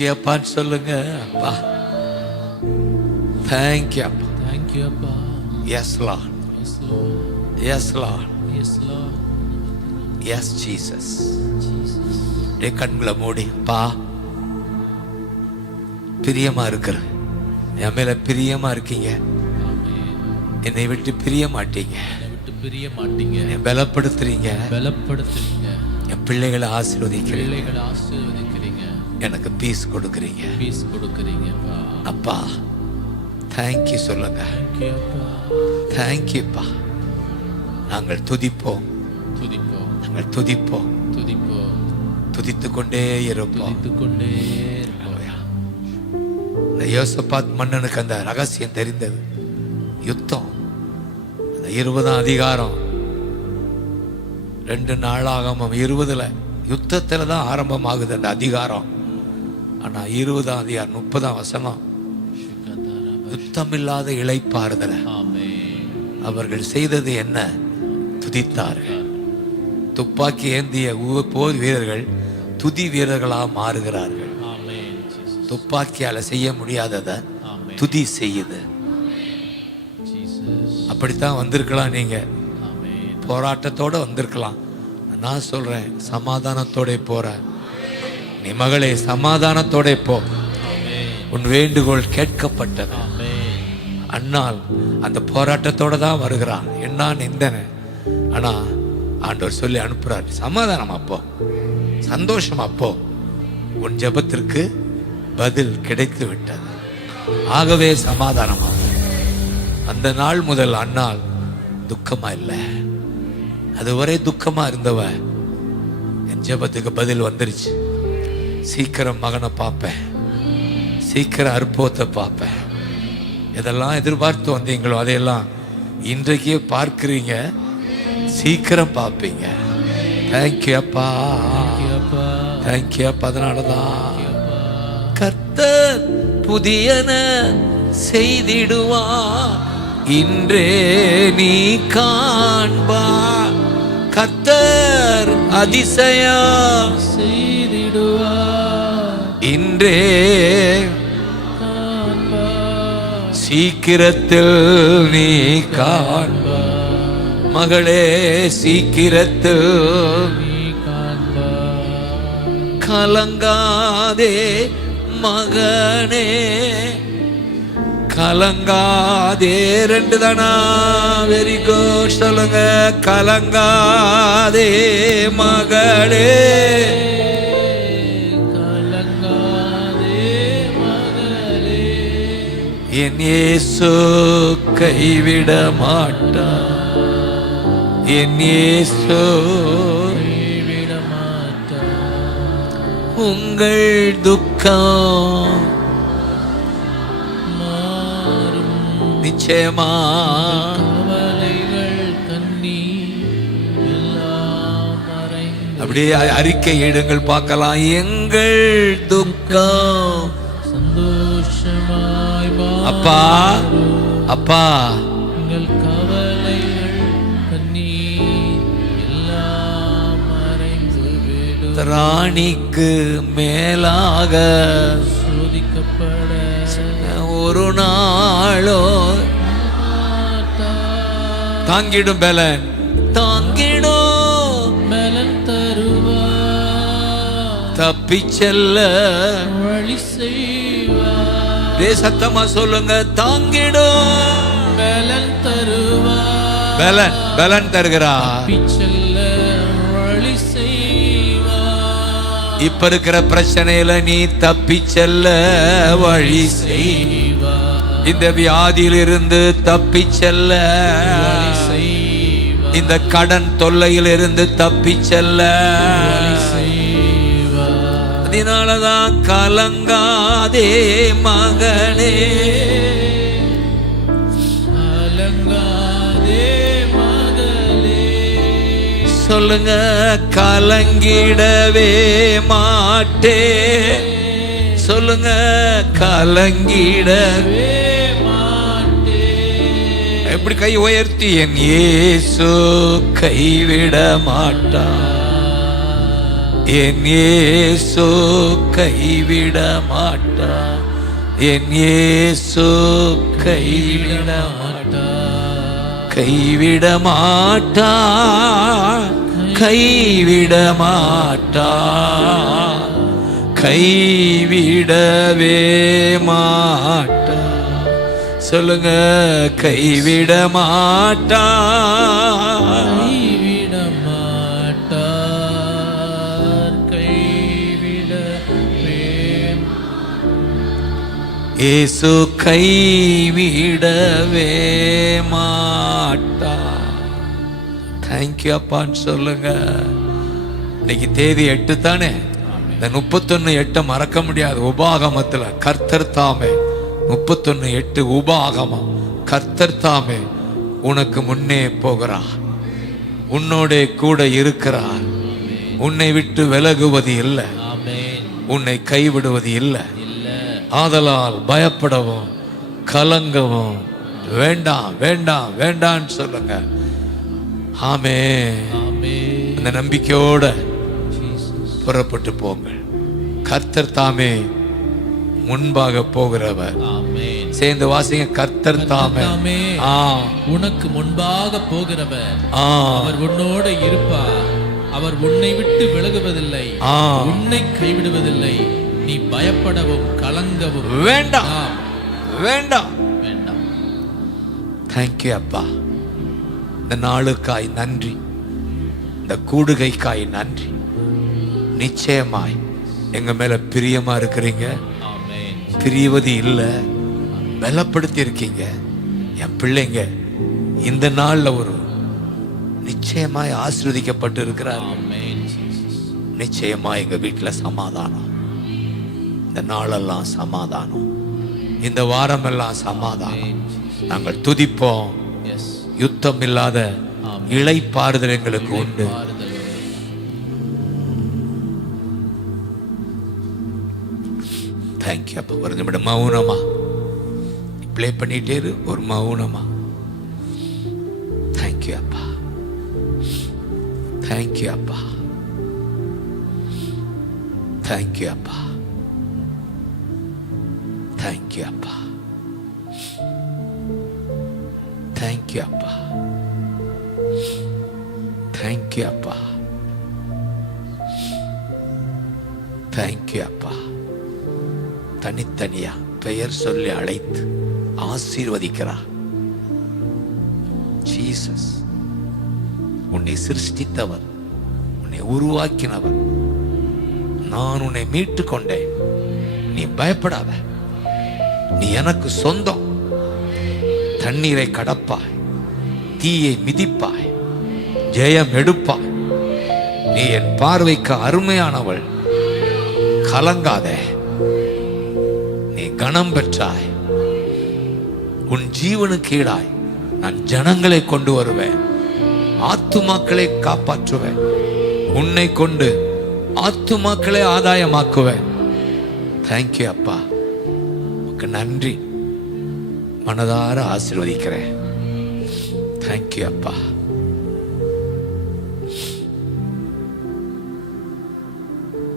Thank you அப்பான்னு சொல்லுங்க. அப்பா தேங்க்யூ அப்பா. தேங்க்யூ அப்பா. Yes lord, yes lord, yes lord, yes lord, yes Jesus. Jesus. கண்களை மூடி, அப்பா பிரியமா இருக்கிற என் மேல பிரியமா இருக்கீங்க. என்னை விட்டு பிரிய மாட்டீங்க. என்னை விட்டு பிரிய மாட்டீங்க. என்னை பலப்படுத்துறீங்க, பலப்படுத்துறீங்க. என் பிள்ளைகளை ஆசீர்வதிக்கிறீங்க, பிள்ளைகளை ஆசீர்வதிக்கிறீங்க, எனக்கு பீஸ் கொடுக்குறீங்க. பீஸ் கொடுக்குறீங்க அப்பா தேங்க்யூ சொல்லுங்க. தேங்க்யூ அப்பா. தேங்க்யூப்பா. நாங்கள் துதிப்போம், துதிப்போம், நாங்கள் துதிப்போம், துதிப்போம், துதித்து கொண்டே இருப்போம். துதித்துக் கொண்டே இருப்போம். இந்த யோசபாத் மன்னனுக்கு அந்த ரகசியம் தெரிந்தது. யுத்தம், அந்த 20ஆம் அதிகாரம் 2 நாளாகமம் 20 யுத்தத்துல தான் ஆரம்பமாகுது அந்த அதிகாரம். ஆனா 20ஆம் அதிகாரம் 30ஆம் வசனம் யுத்தமில்லாத இளைப்பாறுதல. ஆமென். அவர்கள் செய்தது என்ன? துதித்தார்கள். துப்பாக்கி ஏந்திய போர் வீரர்கள் துதி வீரர்களாக மாறுகிறார்கள். ஆமென். துப்பாக்கியால செய்ய முடியாததை ஆமென். துதி செய்யுது. ஜீசஸ். அப்படித்தான் வந்திருக்கலாம். நீங்க ஆமென். போராட்டத்தோட வந்திருக்கலாம். நான் சொல்றேன் சமாதானத்தோட போற. நீ மகளே சமாதானத்தோட போ. ஆமென். உன் வேண்டுகோள் கேட்கப்பட்டது. ஆமென். அண்ணால் அந்த போராட்டத்தோட தான் வருகிறான். என்ன நிந்தனை, ஆனா ஆண்டவர் சொல்லி அனுப்புறார், சமாதானம் அப்போ, சந்தோஷம் அப்போ, உன் ஜெபத்திற்கு பதில் கிடைத்து விட்டது. ஆகவே சமாதானமா. அந்த நாள் முதல் அண்ணால் துக்கமா இல்லை. அதுவரை துக்கமா இருந்தவ என் ஜெபத்துக்கு பதில் வந்துருச்சு. சீக்கிரம் மகனை பார்ப்பேன், சீக்கிரம் அற்புதத்தை பார்ப்பேன். எதெல்லாம் எதிர்பார்த்து வந்தீங்களோ அதையெல்லாம் இன்றைக்கே பார்க்கிறீங்க, சீக்கிரம் பார்ப்பீங்க. தேங்க்யூ அப்பா, தேங்க்யூ அப்பா. அதனாலதான் கர்த்தர் புதியன செய்திடுவா, இன்றே நீ காண்பா. கர்த்தர் அதிசயம் செய்திடுவா, இன்றே சீக்கிரத்தில் நீ காண்பா. மகளே சீக்கிரத்தில் நீ காண்பா. கலங்காதே மகனே, கலங்காதே. 2 தானா? Very good. சொல்லுங்க, கலங்காதே மகளே, கலங்காதே மகளே. என் இயேசு கைவிட மாட்டார். என் இயேசு கைவிட மாட்டார். உங்கள் துக்கம் மாறும். நிச்சயமா. கவலைகள் கண்ணீர் எல்லாம் மறைந்து அப்படியே அறிக்கை இடுங்கள் பார்க்கலாம். எங்கள் துக்கம் சந்தோஷமாய் அப்பா, அப்பா, எங்கள் கவலைகள் கண்ணீர் எல்லாம் மறைந்து விடும். ராணிக்கு மேலாக சோதிக்கப்பட ஒரு நாளோ தாங்கிடும் பலன், தாங்கிடும் பலன் தருவா, தப்பி செல்ல வழி செய்வா. சத்தமா சொல்லுங்க, தாங்கிடும் பலன் தருவா, பலன், பலன் தருகிறா. தப்பி செல்ல வழி செய்வா. இப்ப இருக்கிற பிரச்சனையில நீ தப்பி செல்ல வழி செய்வா. இந்த வியாதியிலிருந்து தப்பி செல்ல வழி செய்வா. இந்த கடன் தொல்லையிலிருந்து தப்பி செல்ல வழி செய்வா. அதனாலதான் கலங்காதே மகனே, கலங்காதே மகளே. சொல்லுங்க, கலங்கிடவே மாட்டே. சொல்லுங்க, கலங்கிடவே. எப்படி கை உயர்த்தி, என் இயேசு கைவிட மாட்டா, என் இயேசு கைவிட மாட்டார். என் இயேசு கைவிட மாட்டார். கைவிட மாட்டார். கைவிட மாட்டார். கைவிடவே மாட்டார். சொல்லுங்க, கைவிட மாட்டார். கைவிட மாட்டார். கைவிடவே இயேசு கைவிடவே மாட்டார். தேங்க்யூ அப்பான்னு சொல்லுங்க. இன்னைக்கு தேதி 8 தானே. இந்த 31:8 மறக்க முடியாது. உபாகமத்துல கர்த்தர் தாமே 31:8 உபாகமம். கர்த்தர் தாமே உனக்கு முன்னே போகிறார், உன்னோட கூட இருக்கிறார். உன்னை விட்டு விலகுவது இல்லை, ஆமென். உன்னை கைவிடுவது இல்லை. ஆதலால் பயப்படவும் கலங்கவும் வேண்டாம், வேண்டாம், வேண்டான்னு சொல்லுங்க. ஆமென். ஆமென். அந்த நம்பிக்கையோட புறப்பட்டு போங்கள். கர்த்தர் தாமே முன்பாக போகிறவர். ஆமென். சேர்ந்து வாசிங்க. கர்த்தர் தாமே உனக்கு முன்பாக போகிறவர். ஆ அவர் உன்னோட இருப்பார். அவர் உன்னை விட்டு விலகுவதில்லை, உன்னை கைவிடுவதில்லை. நீ பயப்படவும் கலங்கவும் வேண்டாம், வேண்டாம், வேண்டாம். தேங்க்யூ அப்பா. இந்த நாளுக்காய் நன்றி, இந்த கூடுகைக்காய் நன்றி. நிச்சயமாய் எங்க மேல பிரியமா இருக்கிறீங்க. ஆமென். பிரிவது இல்லை, பலப்படுத்தி இருக்கீங்க. என் பிள்ளைங்க இந்த நாள்ல ஒரு நிச்சயமாய் ஆசீர்வதிக்கப்பட்டு இருக்கிறார். ஆமென். நிச்சயமா எங்க வீட்டுல சமாதானம். இந்த நாளெல்லாம் சமாதானம், இந்த வாரமெல்லாம் சமாதானம். நாங்கள் துதிப்போம். எஸ். யுத்தம் இல்லாத இளைப்பாறுதல் எங்களுக்கு உண்டு. தேங்க்யூ அப்பா. ஒரு நிமிடம் மௌனமா ப்ளே பண்ணிட்டே இரு. ஒரு மௌனமா. தேங்க்யூ அப்பா. தேங்க்யூ அப்பா. தேங்க்யூ அப்பா. தேங்க்யூ அப்பா. தேங்க்யூ அப்பா. தேங்க்யூ அப்பா. தேங்க்யூ அப்பா. தனித்தனியா பெயர் சொல்லி அழைத்து ஆசீர்வதிக்கிறார். ஜீசஸ், உன்னை சிருஷ்டித்தவர், உன்னை உருவாக்கினவர். நான் உன்னை மீட்டு கொண்டேன். நீ பயப்படாத, நீ எனக்கு சொந்தம். தண்ணீரை கடப்பாய், தீயை மிதிப்பாய், ஜெயம் எடுப்பாய். நீ என் பார்வைக்கு அருமையானவள். கலங்காதே, நீ கனம் பெற்றாய். உன் ஜீவனுக்கு ஈடாய் நான் ஜனங்களை கொண்டு வருவேன், ஆத்துமாக்களை காப்பாற்றுவேன். உன்னை கொண்டு ஆத்துமாக்களை ஆதாயமாக்குவேன். தேங்க்யூ அப்பா. உனக்கு நன்றி. மனதார ஆசீர்வதிக்கிறேன். தேங்க்யூ அப்பா.